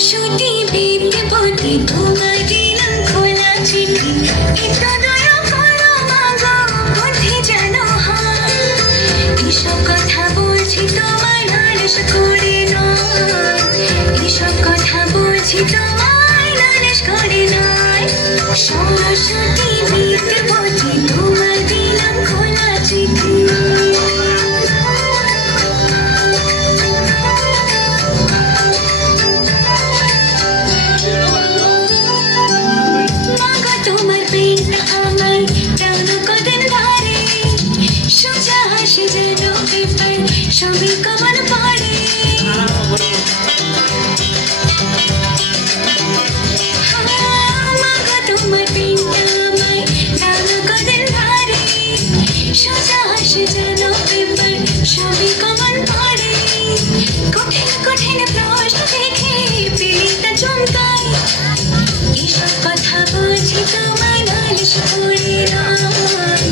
সরস্বতী বিদ্যাপতি তোমায় দিলাম খোলা চিঠি, একটু দয়া করো মাগো বুদ্ধি যেন হয়। এসব কথা বলছি তোমায় নালিশ করে নয়, এসব কথা বলছি তোমায় নালিশ করে নয়। সরস্বতী বিদ্যাপতি তোমায় দিলাম খোলা চিঠি। তোমার প্রেমটা আমার প্রাণ কদিন ধরে, সোজা হাসি যেন পেপার সবই কমন পড়ে। তোমার প্রেমটা আমার প্রাণ কদিন ধরে, সোজা হাসি যেন পেপার সবই কমন পড়ে। কঠিন কঠিন প্রশ্ন দেখে পেলিটা চমকায়, এসব কথা বলছি তোমায় নালিশ করে নয়,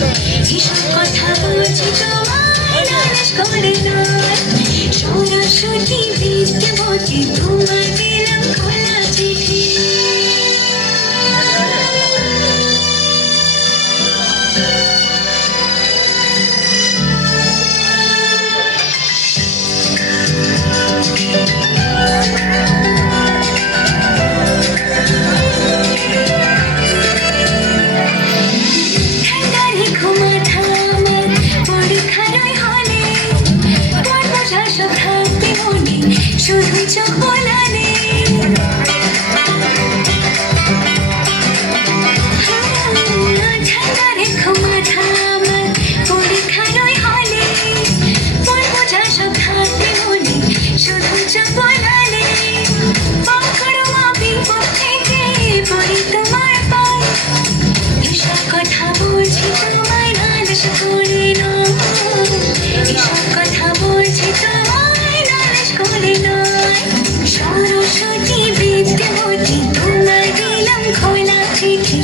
এসব কথা বলছি তোমায় নালিশ করে নয়। সরস্বতী বিদ্যাপতি তোমায় দিলাম খোলা চিঠি। শুধু চোখ বোলালে ঠান্ডা রেখো মাথা আমার পরীক্ষার ওই হলে, পড়বো যা সব থাকতে হলে শুধু চোখ বোলালে। পাখড়ো বিপদ থেকে পড়ি তোমার পায়, এসব কথা বলছি তোমায় নালিশ করে নয়, এসব কথা বলছি তোমায় নালিশ করে নয়। সরস্বতী বিদ্যাপতি তোমায় দিলাম খোলা চিঠি,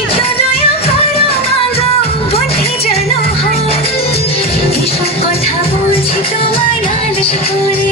একটু দয়া করো মাগো বুদ্ধি যেন হয়। এসব কথা বলছি তোমায় নালিশ করে